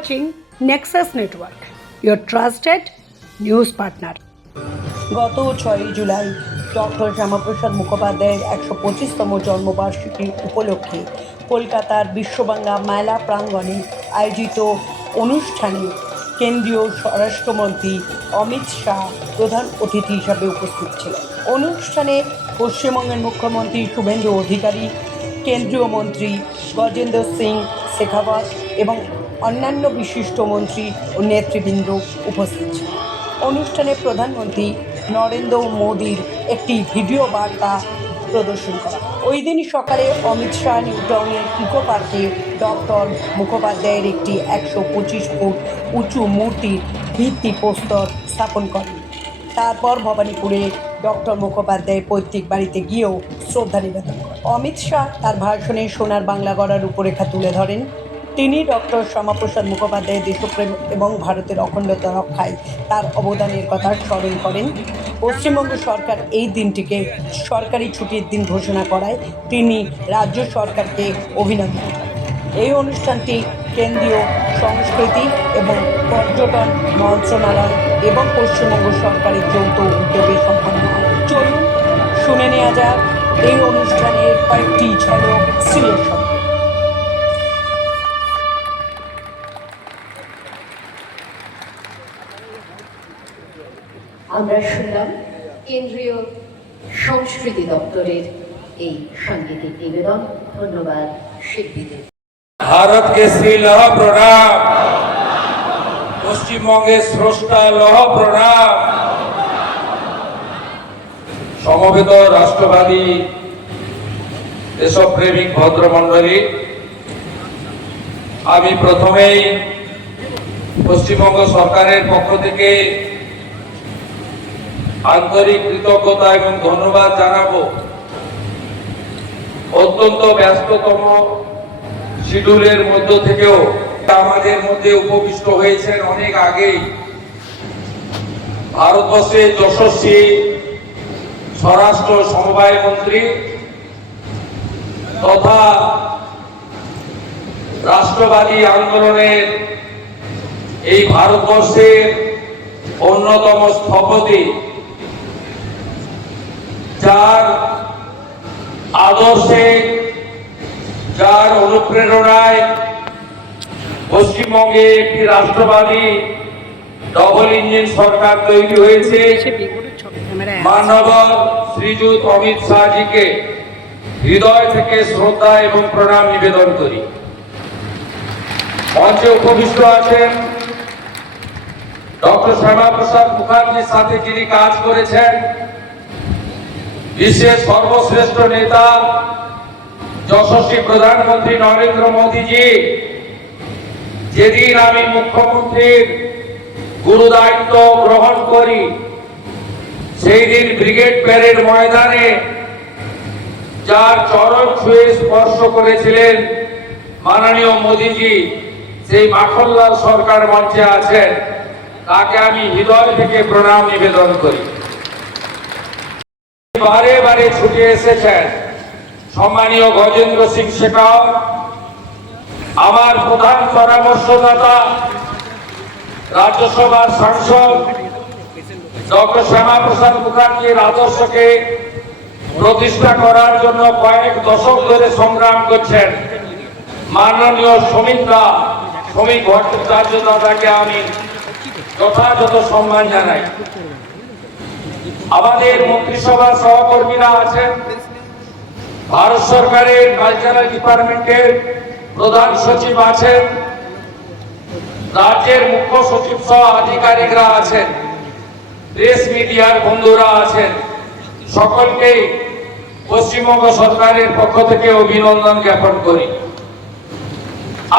watching Nexus Network, your trusted news partner. গত 6 July doctor Shyamaprasad মুখোপাধ্যায়ের 125তম জন্মবার্ষিকী উপলক্ষে কলকাতার বিশ্ববাংলা মেলা প্রাঙ্গণে আয়োজিত অনুষ্ঠানে কেন্দ্রীয় স্বরাষ্ট্রমন্ত্রী অমিত শাহ প্রধান অতিথি হিসাবে উপস্থিত ছিলেন। অনুষ্ঠানে পশ্চিমবঙ্গের মুখ্যমন্ত্রী শুভেন্দু অধিকারী, কেন্দ্রীয় মন্ত্রী গজেন্দ্র সিং শেখাওয়াত এবং অন্যান্য বিশিষ্ট মন্ত্রী ও নেতৃবৃন্দ উপস্থিত ছিলেন। অনুষ্ঠানে প্রধানমন্ত্রী নরেন্দ্র মোদীর একটি ভিডিও বার্তা প্রদর্শন করা। ওই দিনই সকালে অমিত শাহ নিউ টাউনের ইকো পার্কে ডক্টর মুখোপাধ্যায়ের একটি 125 ফুট উঁচু মূর্তির ভিত্তিপ্রস্তর স্থাপন করেন। তারপর ভবানীপুরে ডক্টর মুখোপাধ্যায়ের পৈতৃক বাড়িতে গিয়েও শ্রদ্ধা নিবেদন করেন। অমিত শাহ তার ভাষণে সোনার বাংলা গড়ার রূপরেখা তুলে ধরেন। তিনি ডক্টর শ্যামাপ্রসাদ মুখোপাধ্যায়ের দেশপ্রেম এবং ভারতের অখণ্ডতা রক্ষায় তার অবদানের কথা স্মরণ করেন। পশ্চিমবঙ্গ সরকার এই দিনটিকে সরকারি ছুটির দিন ঘোষণা করায় তিনি রাজ্য সরকারকে অভিনন্দন করেন। এই অনুষ্ঠানটি কেন্দ্রীয় সংস্কৃতি এবং পর্যটন মন্ত্রণালয় এবং পশ্চিমবঙ্গ সরকারের যৌথ উদ্যোগে সম্পন্ন হয়। চলুন শুনে নেওয়া যাক এই অনুষ্ঠানের কয়েকটি ঝলক শ্রীয়ের সঙ্গে। আমরা শুনলাম কেন্দ্রীয় সংস্কৃতি দপ্তরের এই সাংগীতিক নিবেদন। ধন্যবাদ শিল্পীদের। भारत के श्री लौह प्रणाम, পশ্চিমবঙ্গে স্রষ্টা লৌহ প্রণাম। সমবেত রাষ্ট্রবাদী দেশপ্রেমিক ভদ্রমণ্ডলী, আমি প্রথমেই পশ্চিমবঙ্গ সরকারের পক্ষ থেকে আন্তরিক কৃতজ্ঞতা এবং ধন্যবাদ জানাবো। অত্যন্ত ব্যস্ততম শিডিউলের মধ্য থেকেও আমাদের মধ্যে উপবিষ্ট হয়েছেন অনেক আগেই ভারতবর্ষের যশস্বী স্বরাষ্ট্র সমবায় মন্ত্রী তথা রাষ্ট্রবাদী আন্দোলনের এই ভারতবর্ষের অন্যতম স্থপতি, যার আদর্শে, যার অনুপ্রেরণায় পশ্চিমবঙ্গে একটি রাষ্ট্রবাদী ডবল ইঞ্জিন সরকার তৈরি হয়েছে, মাননীয় শ্রীযুত অমিত শাহজিকে হৃদয় থেকে শ্রদ্ধা এবং প্রণাম নিবেদন করি। মঞ্চে উপবিষ্ট আছেন ডক্টর শ্যামাপ্রসাদ মুখার্জির সাথে যিনি কাজ করেছেন, বিশ্বের সর্বশ্রেষ্ঠ নেতা যশস্বী প্রধানমন্ত্রী নরেন্দ্র মোদীজি। যেদিন আমি মুখ্যমন্ত্রীর গুরুদায়িত্ব গ্রহণ করি, সেই দিন ব্রিগেড প্যারেড ময়দানে যার চরণ ছুঁয়ে স্পর্শ করেছিলেন মাননীয় মোদীজি, সেই মাখনলাল সরকার মঞ্চে আছেন, তাকে আমি হৃদয় থেকে প্রণাম নিবেদন করি। বারে বারে ছুটে এসেছেন সম্মানীয় গজেন্দ্র সিং শেখাওয়াত, আমার প্রধান পরামর্শদাতা রাজ্যসভার সাংসদ ডক্টর শ্যামাপ্রসাদ মুখার্জির আদর্শকে প্রতিষ্ঠা করার জন্য কয়েক দশক ধরে সংগ্রাম করছেন মাননীয় শ্রমিক ভট্টাচার্য দাদাকে আমি যথাযথ সম্মান জানাই। আমাদের মন্ত্রিসভার সহকর্মীরা আছেন, ভারত সরকারের কালচারাল ডিপার্টমেন্টের প্রধান সচিব আছেন, রাজ্যের মুখ্য সচিব সহ আধিকারিকরা আছেন, প্রেস মিডিয়ার বন্ধুরা আছেন, সকলকেই পশ্চিমবঙ্গ সরকারের পক্ষ থেকে অভিনন্দন জ্ঞাপন করি।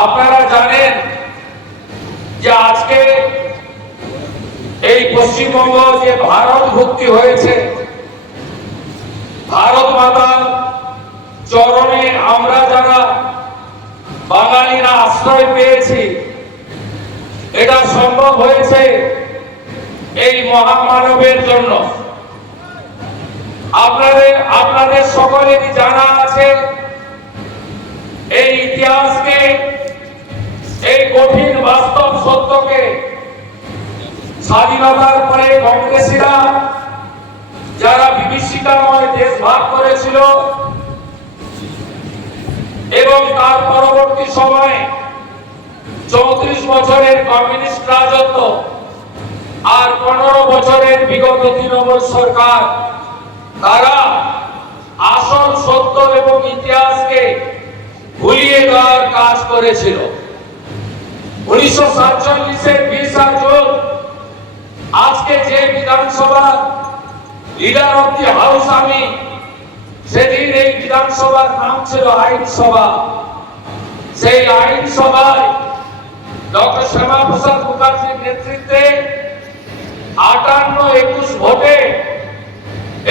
আপনারা জানেন যে আজকে এই পশ্চিমবঙ্গ যে ভারত ভক্তি হয়েছে, ভারত মাতার চরণে আমরা যারা বাঙালিরা আশ্রয় পেয়েছি, এটা সম্ভব হয়েছে এই মহামানবের জন্য। আপনাদের সকলেরই জানা আছে এই ইতিহাসকে, এই কঠিন বাস্তব শতকে স্বাধীনতার পরে কংগ্রেসীরা যারা বিভীষিকাময় দেশ ভাগ করেছিল এবং তার পরবর্তী সময়ে 34 বছরের কমিউনিস্ট রাজত্ব আর 15 বছরের বিগত তৃণমূল সরকার, তারা আসল সত্য এবং ইতিহাসকে ভুলিয়ে দেওয়ার কাজ করেছিল। 1947-এর 20 জুন আজকে যে বিধানসভা লিডার অব দি হাউস, আমি সেদিন এই বিধানসভার নাম ছিল আইনসভা। সেই আইনসভায় ডক্টর শ্যামাপ্রসাদ মুখার্জির নেতৃত্বে 58-21 ভোটে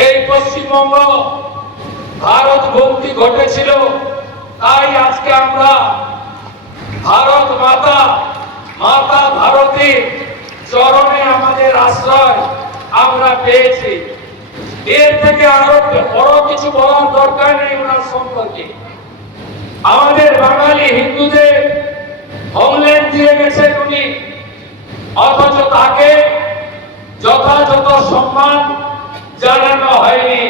এই পশ্চিমবঙ্গ ভারত মুক্তি ঘটেছিল। তাই আজকে আমরা ভারত মাতা ভারতের চরণে আমাদের আশ্রয় আমরা পেয়েছি। এর থেকে আরো বড় কিছু বলার দরকার নেই ওনার সম্পর্কে। আমাদের বাঙালি হিন্দুদের হোমল্যান্ড দিয়ে গেছেন উনি, অথচ তাকে যথাযথ সম্মান জানানো হয়নি।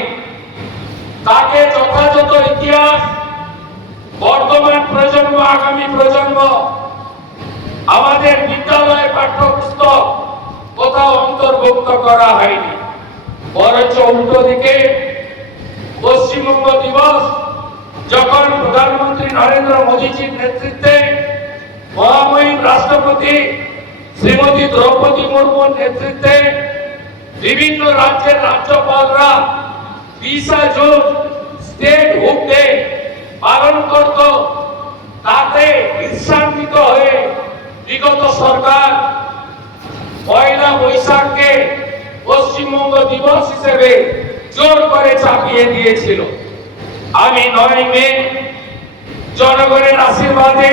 তাকে যথাযথ ইতিহাস বর্তমান প্রজন্ম, আগামী প্রজন্ম, আমাদের বিদ্যালয়ে পাঠ্যপুস্তক কোথাও অন্তর্ভুক্ত করা হয়নি। বরঞ্চ উল্টো দিকে পশ্চিমবঙ্গ দিবস যখন প্রধানমন্ত্রী নরেন্দ্র মোদীজির নেতৃত্বে মহামহিম রাষ্ট্রপতি শ্রীমতী দ্রৌপদী মুর্মুর নেতৃত্বে বিভিন্ন রাজ্যের রাজ্যপালরা 20 জুন স্টেট হুক ডে পালন করত, তাতে ঈর্ষান্বিত হয়ে বিগত সরকার পয়লা বৈশাখকে পশ্চিমবঙ্গ দিবস হিসেবে জোর করে চাপিয়ে দিয়েছিল। আমি 9 মে জনগণের আশীর্বাদে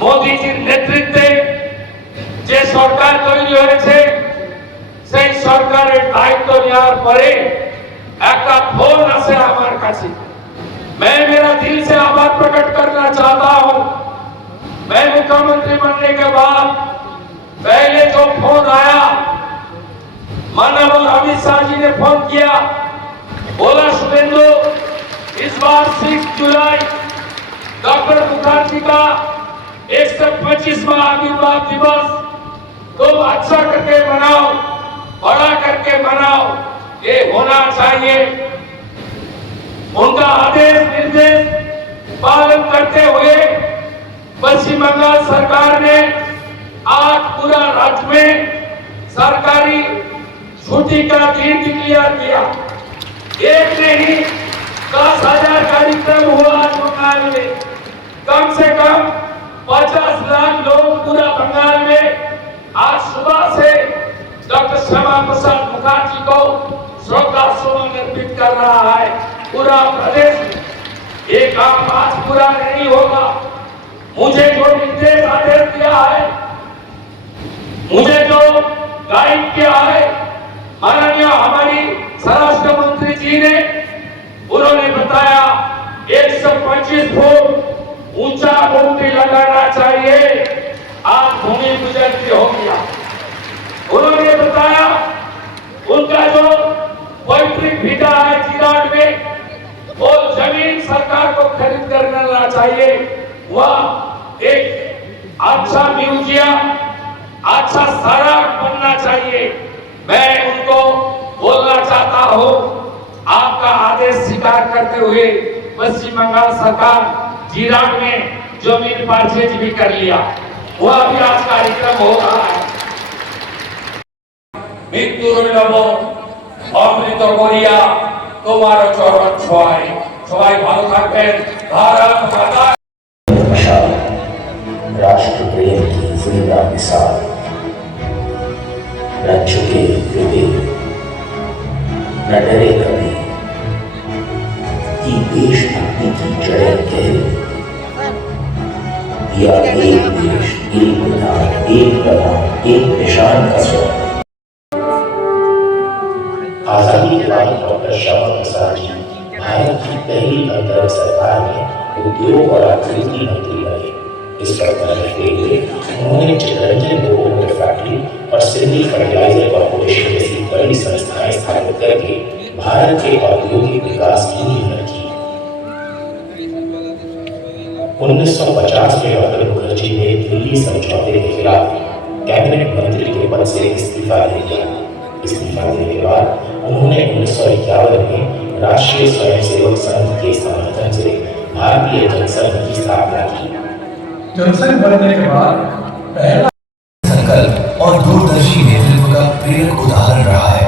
মোদীজির নেতৃত্বে যে সরকার তৈরি হয়েছে, সেই সরকারের দায়িত্ব নেওয়ার পরে একটা ফোন আসে আমার কাছে। मैं मेरा दिल से आभार प्रकट करना चाहता हूं। मैं मुख्यमंत्री बनने के बाद पहले जो फोन आया, माननीय अमित शाह जी ने फोन किया, बोला शुभेंदु इस बार 6 जुलाई डॉक्टर मुखर्जी का 125वां आविर्भाव दिवस तुम अच्छा करके मनाओ, बड़ा करके मनाओ, ये होना चाहिए। उनका आदेश निर्देश पालन करते हुए पश्चिम बंगाल सरकार ने आज पूरा राज्य में सरकारी छुट्टी का दिन डिक्लेयर किया। एक नहीं 10,000 कार्यक्रम हुआ आज बंगाल में। कम से कम 50 लाख लोग पूरा बंगाल में आज सुबह से डॉक्टर श्यामा प्रसाद मुखर्जी को श्रद्धा सुमन अर्पित कर रहा है। पूरा प्रदेश ये काम आज पूरा नहीं होगा। मुझे जो निर्देश आदेश दिया है, मुझे जो गाइड किया है माननीय हमारी स्वराष्ट्र मंत्री जी ने, उन्होंने बताया 125 फुट ऊंचा मूर्ति लगाना चाहिए। आज भूमि पूजन भी हो गया। उन्होंने बताया उनका जो पैतृक भिटा है चिराग में, वो जमीन सरकार को खरीद कर लेना चाहिए। वह एक अच्छा म्यूजियम, अच्छा सड़क बनना चाहिए। मैं उनको बोलना चाहता हूँ, आपका आदेश स्वीकार करते हुए पश्चिम बंगाल सरकार चिराग में जमीन परचेज भी कर लिया। वह अभी आज कार्यक्रम हो रहा है। মৃত্যুর বিলম্ব অমৃত করিয়া তোমার চরণ ছোঁয়ায়। সবাই ভালো থাকবেন। ভারত মাতা। राष्ट्र प्रेम की जिंदा मिसाल, न झुके फिरे न डरे कभी, की देशभक्ति की जड़ें गहरी, या एक देश एक विधान एक प्रधान एक निशान का स्वर। आजादी के बाद डॉक्टर श्यामा प्रसाद जी भारत की पहली अंतरिक्ष सरकार में उद्योग और आकृति मंत्री बने। इस पर नजर रखते हुए उन्होंने चितरंजन कोकोनट फैक्ट्री और सिंधी फर्टिलाइजर कॉर्पोरेशन जैसी बड़ी संस्थाएं स्थापित करके भारत के औद्योगिक विकास की नींव रखी। 1950 में डॉक्टर मुखर्जी ने दिल्ली समझौते के खिलाफ कैबिनेट मंत्री के पद से इस्तीफा दे दिया। इस्तीफा देने के बाद उन्होंने 1951 में राष्ट्रीय स्वयंसेवक संघ के समर्थन से भारतीय जनसंघ की स्थापना की। जनसंघ बनने के बाद पहला संकल्प और दूरदर्शी नेतृत्व का प्रेरक उदाहरण रहा है।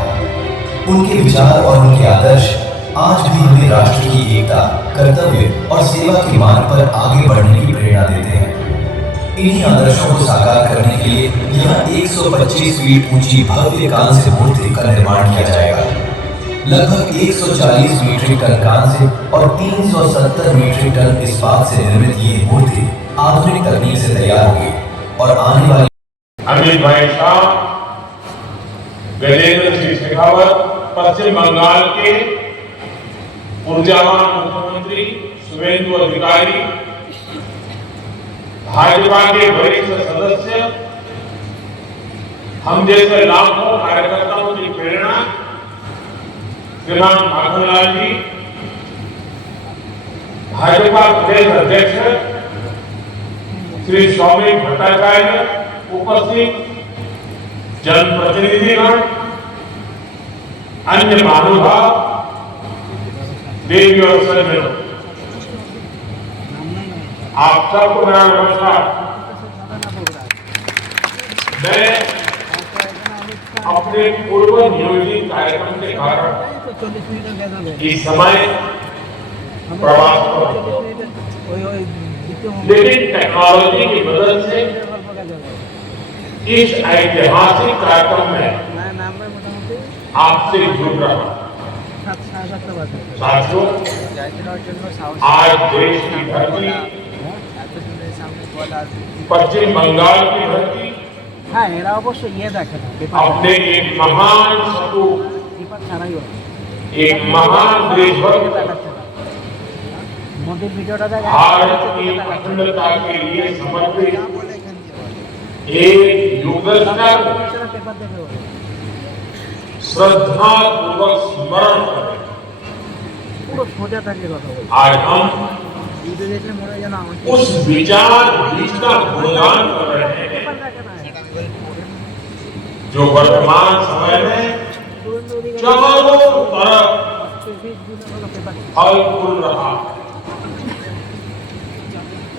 उनके विचार और उनके आदर्श आज भी हमें राष्ट्र की एकता, कर्तव्य और सेवा के मार्ग पर आगे बढ़ने की प्रेरणा देते हैं। इन्हीं आदर्शों को साकार करने के लिए यहाँ 125 फीट ऊंची भव्य कांस्य मूर्ति का निर्माण किया जाएगा। लगभग 140 मीट्रिक टन कांस्य और 370 मीट्रिक टन इस्पात से निर्मित ये मूर्ति आधुनिक तकनीक से तैयार होगी और आने वाली अमित भाई शाह, गजेंद्र सिंह शेखावत, पश्चिम बंगाल के ऊर्जावान मुख्यमंत्री शुभेंदु अधिकारी, भाजपा के वरिष्ठ सदस्य, हम जैसे लाखों कार्यकर्ताओं की प्रेरणा श्रीमान माखनलाल जी, भाजपा प्रदेश अध्यक्ष श्री सौमिक भट्टाचार्य उपस्थित, जनप्रतिनिधिगण, अन्य महानुभाव, देवी और सज्जनों, आप सबको मेरा नमस्कार। मैं अपने पूर्व नियोजित कार्यक्रम के कारण इस समय प्रवास पर हूं। लेकिन टेक्नोलॉजी की मदद से इस ऐतिहासिक कार्यक्रम में आपसे जुड़ रहा। साथियों, आज देश की धरती, पश्चिम बंगाल की धरती अपने एक महान सपूत, एक महान देशभक्त, भारत की अखंडता के लिए समर्पित एक युगस्तर श्रद्धा पूर्वक स्मरण करें। आज हम उस विचार बीज का गुणगान कर रहे हैं जो वर्तमान समय में चारों तरफ फल फूल रहा है,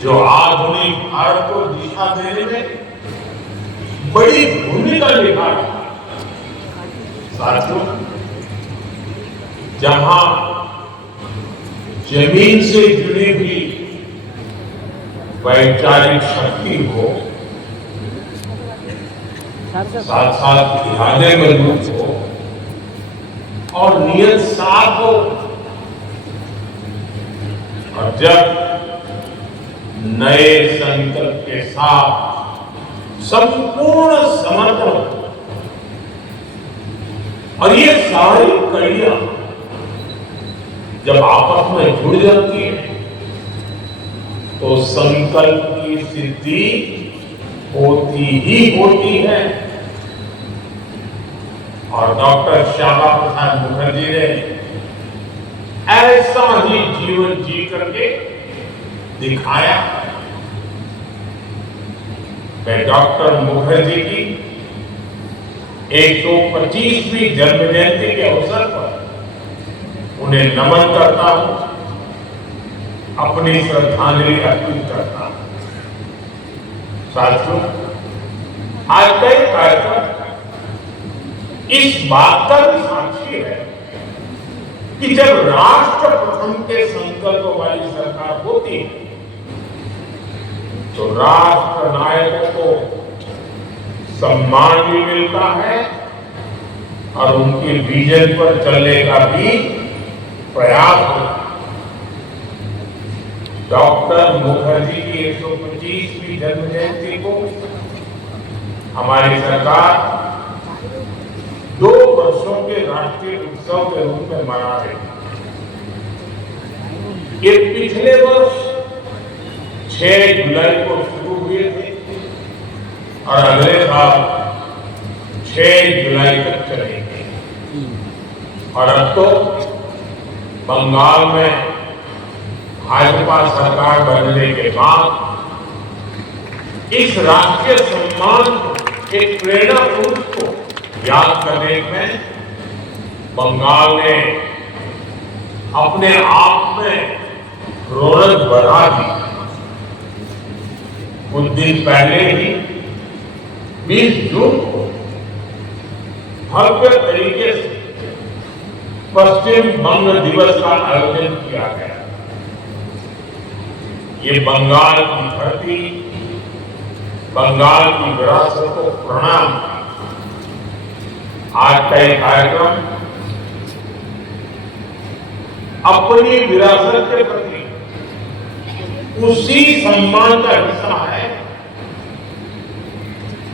जो आधुनिक भारत को दिशा देने में बड़ी भूमिका निभा रहा है। साथियों, जहां जमीन से जुड़ी हुई वैचारिक शक्ति हो, साथ साथ इरादे मजबूत हो और नियत साफ हो, और जब नए संकल्प के साथ संपूर्ण समर्पण और ये सारी कड़ियां जब आपस में जुड़ जाती है तो संकल्प की सिद्धि होती ही होती है। और डॉक्टर श्यामा प्रसाद मुखर्जी ने ऐसा ही जीवन जी करके दिखाया। मैं डॉक्टर मुखर्जी की 125वीं जन्म जयंती के अवसर पर उन्हें नमन करता हूं, अपनी श्रद्धांजलि अर्पित करता हूं। साथियों, आज का ये कार्यक्रम इस बात का भी साक्षी है कि जब राष्ट्र प्रथम के संकल्प वाली सरकार होती है तो राष्ट्र नायकों को सम्मान भी मिलता है और उनके विजन पर चलने का भी प्रयास होता है। डॉक्टर मुखर्जी की 125वीं जन्म जयंती को हमारी सरकार 2 वर्षों के राष्ट्रीय उत्सव के रूप में मना रही है। ये पिछले वर्ष 6 जुलाई को शुरू हुए थे और अगले साल 6 जुलाई तक चलेंगे। और अब तो बंगाल में भाजपा सरकार बनने के बाद इस राष्ट्रीय सम्मान के प्रेरणा पुरुष को याद करने में बंगाल ने अपने आप में रौनक बढ़ा दी। कुछ दिन पहले ही 20 जून को भव्य तरीके से पश्चिम बंग दिवस का आयोजन किया गया। ये बंगाल की धरती, बंगाल की विरासत को प्रणाम। आज का ये कार्यक्रम अपनी विरासत के प्रति उसी सम्मान का हिस्सा है।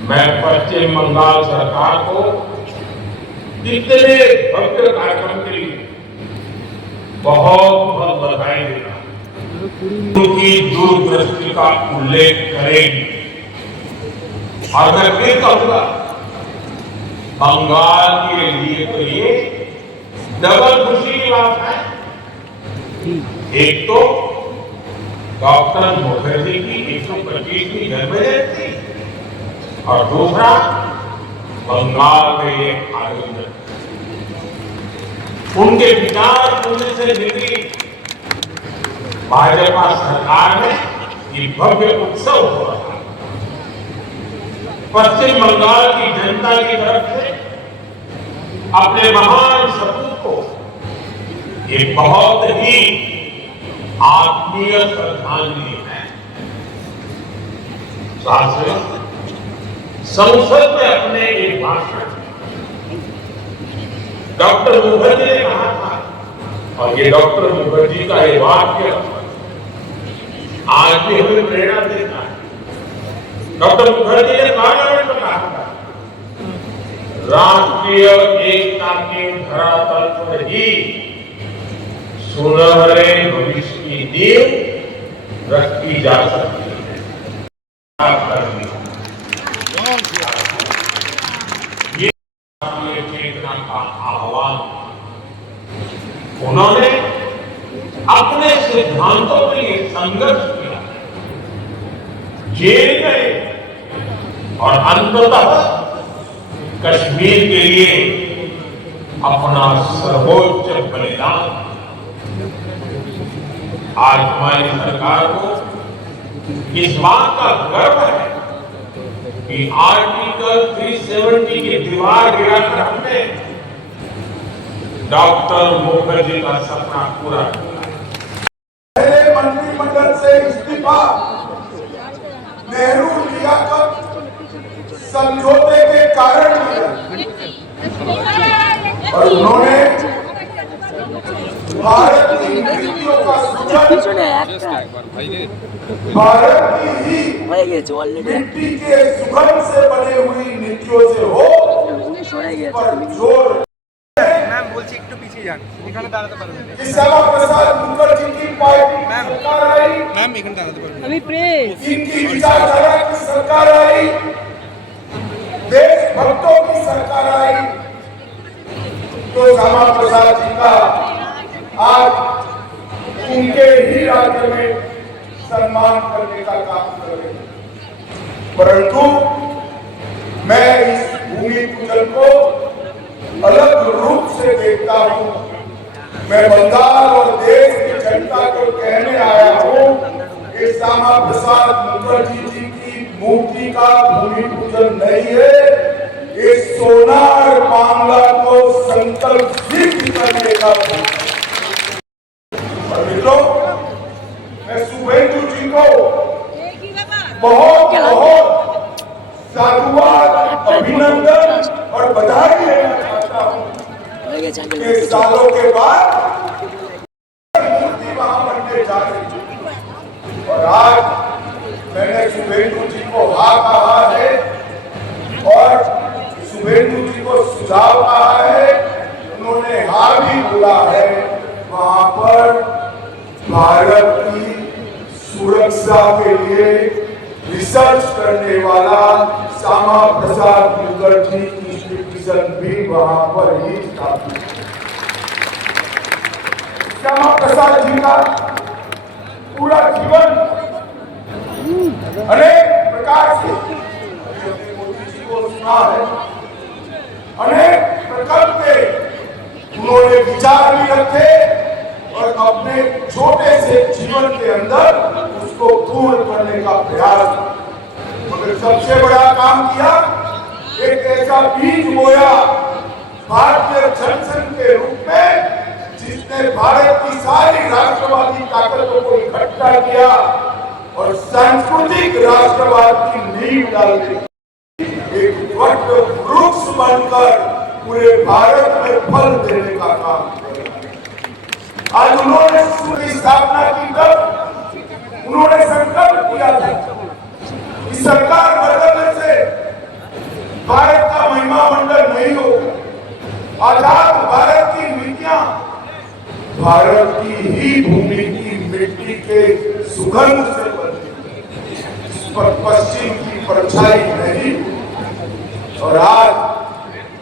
मैं पश्चिम बंगाल सरकार को इतने भव्य कार्यक्रम के लिए बहुत बहुत बधाई देता हूं। उनकी दूरदृष्टि का उल्लेख करेंगे और मैं फिर कहूंगा, बंगाल के लिए तो ये डबल खुशी की बात है। एक तो डॉक्टर मुखर्जी की 125वीं जन्मजयंती और दूसरा बंगाल में ये आयोजन। उनके विचार पूर्ण से निकली भाजपा सरकार में ये भव्य उत्सव हो रहा है। पश्चिम बंगाल की जनता की तरफ से अपने महान सपूत को एक बहुत ही आत्मीय श्रद्धांजलि है। साथियों, संसद में अपने एक भाषण डॉक्टर मुखर्जी ने कहा था, और ये डॉक्टर मुखर्जी का ये वाक्य आज भी हमें प्रेरणा देता है। डॉक्टर मुखर्जी ने पार्लियामेंट में कहा था, राष्ट्रीय एकता के धरातल पर ही सुनहरे भविष्य की नींव रखी जा सकती है। ये राष्ट्रीय चेतना का आह्वान। उन्होंने अपने सिद्धांतों के लिए संघर्ष किया, जेल गए और अंततः कश्मीर के लिए अपना सर्वोच्च बलिदान। आज हमारी सरकार को इस बात का गर्व है कि आर्टिकल 370 की दीवार गिराकर हमने डॉक्टर मुखर्जी का सपना पूरा किया। मंत्रिमंडल से इस्तीफा नेहरू लियाकत समझौते के कारण और उन्होंने भारत की नीतियों का भारत की ही मिट्टी के सुगंध से बने हुई नीतियों से हो पर जोर। श्यामा प्रसाद मुखर्जी की पार्टी सरकार आई, इनकी विचारधारा की सरकार आई, देशभक्तों की सरकार आई, तो श्यामा प्रसाद जी का आज उनके ही राज्य में सम्मान करने का काम कर रहे हैं। परंतु मैं इस भूमि पूजन को अलग रूप से देखता हूं। मैं बंगाल और देश की जनता को कहने आया हूं कि श्यामा प्रसाद मुखर्जी जी की मूर्ति का भूमि पूजन नहीं है, ये सोनार बांग्ला को संकल्प सिद्ध करने का। और मित्रों, मैं शुभेंदु जी को बहुत बहुत साधुवाद, अभिनंदन और बधाई देना चाहता हूं कि सालों के बाद मूर्ति वहां बनने जा रही है। और आज मैंने शुभेंदु जी को हाँ कहा है और शुभेंदु जी को सुझाव कहा है, उन्होंने हाँ भी बोला है। वहां पर भारत की सुरक्षा के लिए रिसर्च करने वाला श्यामा प्रसाद मुखर्जी इंस्टीट्यूशन भी वहां पर ही स्थापित। श्यामा प्रसाद जी का पूरा जीवन अनेक प्रकार से मोदी जी को सुना है, अनेक प्रकार के उन्होंने विचार भी रखे और अपने छोटे से जीवन के अंदर उसको पूर्ण करने का प्रयास, मगर सबसे बड़ा काम किया, एक ऐसा बीज बोया भारतीय जनसंघ के रूप में जिसने भारत की सारी राष्ट्रवादी ताकतों को इकट्ठा किया और सांस्कृतिक राष्ट्रवाद की नींव डाल दी। एक वट वृक्ष बनकर पूरे भारत में फल देने का काम किया। आज उन्होंने सूर्य स्थापना की, तब उन्होंने संकल्प किया था कि सरकार बदलने से भारत का महिमा मंडल नहीं होगा। आजाद भारत की नीतियां भारत की ही भूमि की मिट्टी के सुगंध से बनती, इस पर पश्चिम की परछाई नहीं। और आज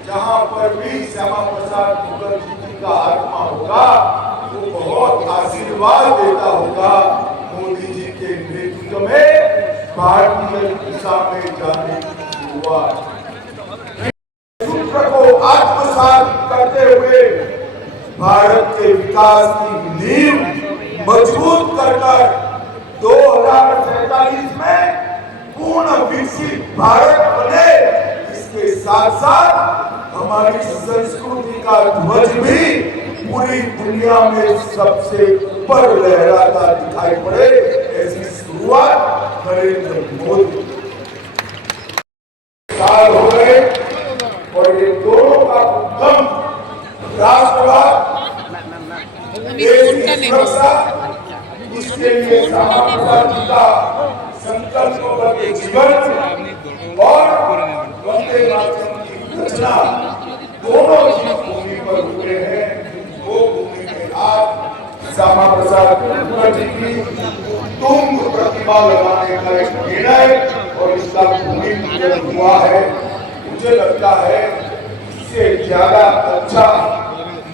जहां पर भी श्यामा प्रसाद मुखर्जी जी का आत्मा होगा, वो बहुत आशीर्वाद देता होगा मोदी जी के नेतृत्व में भारतीय दिशा में जाने की शुरुआत। सूत्र को आत्मसात करते हुए भारत के विकास की नींव मजबूत कर 2047 में पूर्ण विकसित भारत बने, इसके साथ साथ हमारी संस्कृति का ध्वज भी पूरी दुनिया में सबसे ऊपर लहराता दिखाई पड़े, ऐसी शुरुआत नरेंद्र मोदी साल हो गए और ये दोनों का उद्यम राष्ट्रवाद, देश की सुरक्षा, इसके लिए श्यामा प्रसाद जी का संकल्पबद्ध जीवन और वंदे मातरम की रचना दोनों ही भूमि पर हुए हैं। वो भूमि में आज श्यामा प्रसाद मुखर्जी की तुंग प्रतिमा लगाने का एक निर्णय और इसका भूमि पूजन हुआ है। मुझे लगता है इससे ज्यादा अच्छा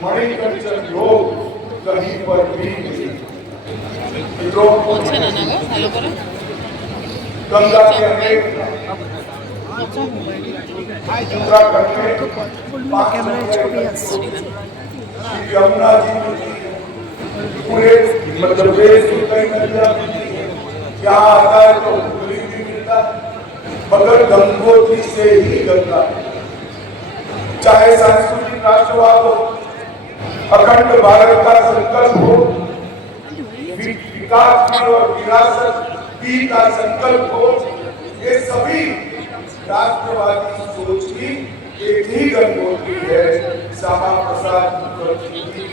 मणिकंचन योग कहीं पर भी नहीं। गंगा के अनेक यमुना जी पूरे मध्य प्रदेश में कई नदियां यहाँ आता है तो भी मिलता है, मगर गंगोत्री से ही गंगा। चाहे सांस्कृतिक राष्ट्रवाद हो, अखंड भारत का संकल्प हो, विकास की और विरासत की का संकल्प हो, ये सभी राष्ट्रवादी सोच की एक ही गंगोत्री है, श्यामा प्रसाद मुखर्जी की।